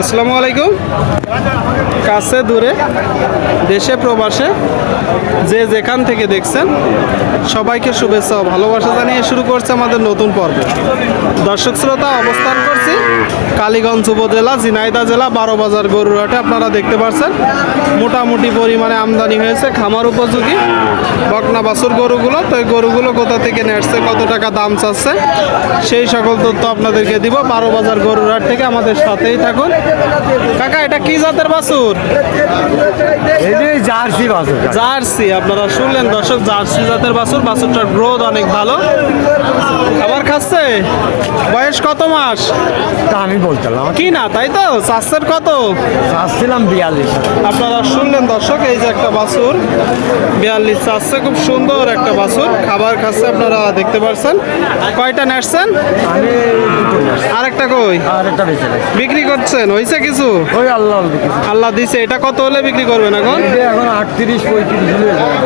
আসসালামু আলাইকুম। কাছে দূরে দেশে প্রবাসে যে যেখান থেকে দেখছেন সবাইকে শুভেচ্ছা ও ভালোবাসা জানিয়ে শুরু করছে আমাদের নতুন পর্ব। দর্শক শ্রোতা, অবস্থান করছি কালীগঞ্জ উপজেলা ঝিনাইদহ জেলা 12 বাজার গরুর হাটে। আপনারা দেখতে পাচ্ছেন মোটামুটি পরিমাণে আমদানি হয়েছে খামার উপযোগী বকনা বাছুর গরুগুলো। তো এই গরুগুলো কোথা থেকে নেসছে, কত টাকা দাম চাচ্ছে, সেই সকল তথ্য আপনাদেরকে দিব 12 বাজার গরুর হাট থেকে। আমাদের সাথেই থাকুন। কাকা, এটা কি জাতের বাছুর? জার্সি বাছুর। জার্সি, আপনারা শুনলেন দর্শক, জার্সি জাতের বাছুর। বাছুরটার গ্রোথ অনেক ভালো। আবার খাচ্ছে। বয়স কত মাস? তা আমি বলতাম কি না, তাই তো? চাচ্ছেন কত? চাচ্ছিলাম 42। আপনারা শুনলেন দর্শক, এই যে একটা বাছুর 42 চাচ্ছে। খুব সুন্দর একটা বাছুর, খাবার খাচ্ছে, আপনারা দেখতে পাচ্ছেন। কয়টা নেসছেন? আমি দুটো নেছি। আরেকটা কই? আরেকটা বেঁচে নেছি। বিক্রি করছেন? হয়েছে কিছু? ওই আল্লাহ কিছু। আল্লাহ দিছে। এটা কত হলে বিক্রি করবেন এখন? এখন 38-35 হলে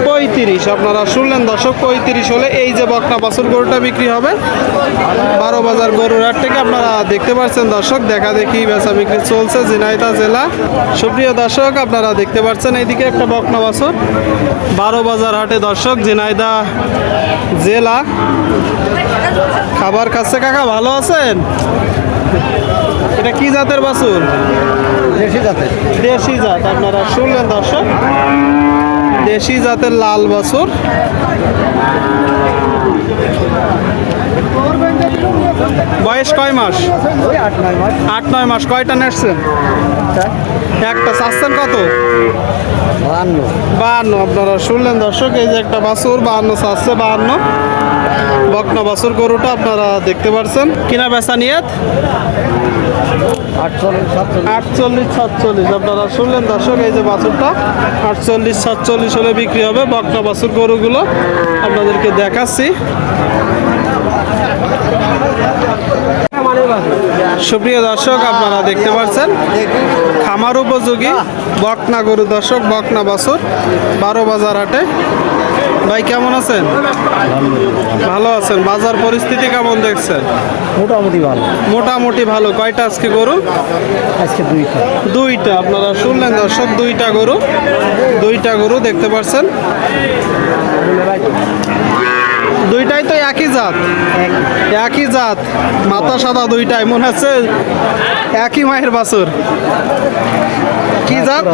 35। আপনারা শুনলেন দর্শক, 35 হলে এই যে বকনা বাছুর গরুটা বিক্রি হবে 12 বাজার গরুর হাট থেকে। আপনারা দেখতে পাচ্ছেন দর্শক, দেখা দেখি বেচা বিক্রি চলছে ঝিনাইদহ জেলা। সুপ্রিয় দর্শক, আপনারা দেখতে পাচ্ছেন এইদিকে একটা বকনা বাছুর 12 বাজার হাটে দর্শক, ঝিনাইদহ জেলা। খাবার খাচ্ছে। কাকা ভালো আছেন? এটা কি জাতের বাছুর? দেশি জাতের। দেশি জাত। আপনারা শুনলেন দর্শক, দেশি জাতের লাল বাছুর। বয়স কয় মাস? ওই 8-9 মাস। 8-9 মাস। কয়টা নেসছেন? একটা। চাচ্ছেন কত? 52। 52। আপনারা শুনলেন দর্শক, এই যে একটা বাছুর 52 চাচ্ছে। 52 বকনা বাছুর গরুটা আপনারা দেখতে পাচ্ছেন। কিনা বেচা নিয়ত 48-47। আপনারা শুনলেন দর্শক, এই যে বাছুরটা 48-47 হলে বিক্রি হবে। বকনা বাছুর গরুগুলো আপনাদেরকে দেখাচ্ছি। সুপ্রিয় দর্শক, আপনারা দেখতে পাচ্ছেন খামার উপযোগী বকনা গরু দর্শক, বকনা বাছুর 12 বাজার হাটে। ভাই কেমন আছেন? ভালো আছেন। বাজার পরিস্থিতি কেমন দেখছেন? মোটামুটি ভালো। মোটামুটি ভালো। কয়টা আজকে গরু? আজকে দুইটা। আপনারা শুনলেন দর্শক, দুইটা গরু দেখতে পাচ্ছেন। দুইটাই তো একই জাত। একই জাত, মাথা সাদা দুইটাই। মনে হচ্ছে একই মায়ের বাছুর। কি জাত?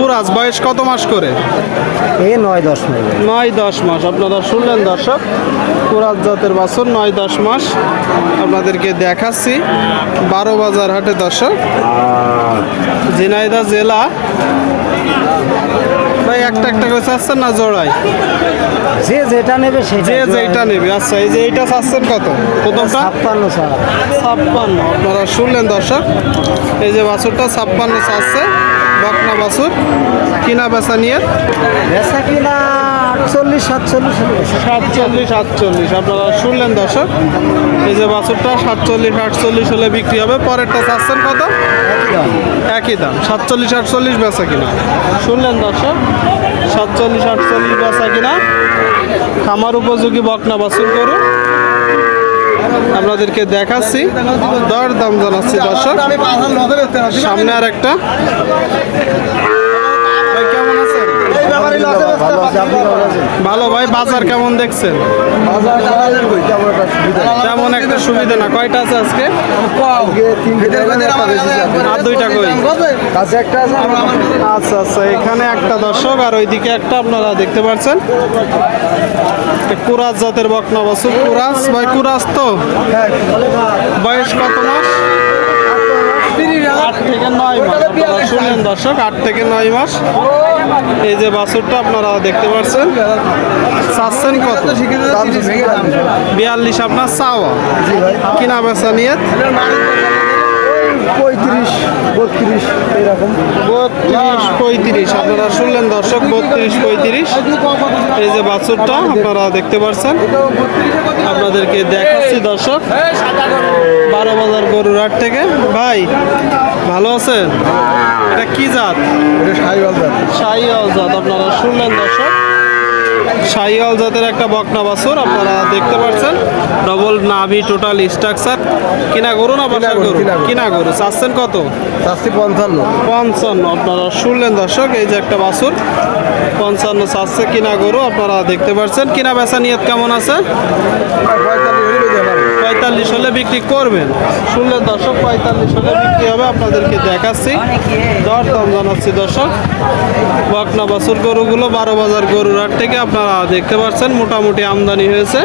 কুরাজ। বয়স কত মাস করে? 9-10 মাস। 9-10 মাস। আপনারা শুনলেন দর্শক, কুরাজ জাতের বাছুর 9-10 মাস। আপনাদেরকে দেখাচ্ছি 12 বাজার হাটে দর্শক, ঝিনাইদহ জেলা। ভাই একটা করে চাচ্ছেন না জোড়ায়? যে যেটা নেবে যেটা নেবে। আচ্ছা, এই যে এইটা চাচ্ছেন কত? প্রথমটা 56। আপনারা শুনলেন দর্শক, এই যে বাছুরটা 56 চাচ্ছে, বকনা বাছুর। কিনা বেচা নিয়ে বেচা কিনা 47-48। আপনারা শুনলেন দর্শক, এই যে বাছুরটা 47-48 হলে বিক্রি হবে। পরেরটা চাচ্ছেন কত? একই দাম 47-48 বেচা কিনা। শুনলেন দর্শক, 47-48 বেচা কিনা। খামার উপযোগী বকনা বাছুর গরু আপনাদেরকে দেখাচ্ছি, দর দাম জানাচ্ছি দর্শক। সামনে আর একটা। ভাই কেমন আছেন? ভালো ভাই। বাজার কেমন দেখছেন? তেমন একটা সুবিধা না। কয়টা আছে আজকে? আর দুইটা কই? আচ্ছা, এখানে একটা দর্শক আর ওইদিকে একটা। আপনারা দেখতে পাচ্ছেন কুরাজ জাতের বকনা বাছুর। কুরাজ ভাই, কুরাজ তো। বয়স কত মাস? 8 থেকে 9 মাস। আপনারা শুনলেন দর্শক, 8 থেকে 9 মাস। এই যে বাছুরটা আপনারা দেখতে পাচ্ছেন। চাচ্ছেন কত? 42 আপনার চাওয়া। কিনা বেচা নিয়ে 35-32 এরকম। 32-35। আপনারা শুনলেন দর্শক, 32-35। এই যে বাছুরটা আপনারা দেখতে পাচ্ছেন। আপনাদেরকে দেখাচ্ছি দর্শক 12 বাজার গরুর হাট থেকে। ভাই ভালো আছেন? এটা কি জাত? এটা শাহিওয়াল জাত। শাহিওয়াল জাত। আপনারা শুনলেন দর্শক, শাহিওয়াল জাতের একটা বকনা বাছুর আপনারা দেখতে পাচ্ছেন। ডবল নাভি টোটাল স্ট্রাকচার। কিনা গরু না বাসার গরু? কিনা গরু। চাচ্ছেন কত? চাচ্ছি 55। 55 আপনারা শুনলেন দর্শক, এই যে একটা বাছুর 55 চাচ্ছে কিনা গরু আপনারা দেখতে পাচ্ছেন। কিনা বেচা নিয়ত কেমন আছে? 45 হলে বিক্রি করবেন। শুনলেন দর্শক, 45 হলে বিক্রি হবে। আপনাদেরকে দেখাচ্ছি, দর দাম জানাচ্ছি দর্শক। বকনা বাছুর গরুগুলো 12 বাজার গরুর হাট থেকে আপনারা দেখতে পাচ্ছেন মোটামুটি আমদানি হয়েছে।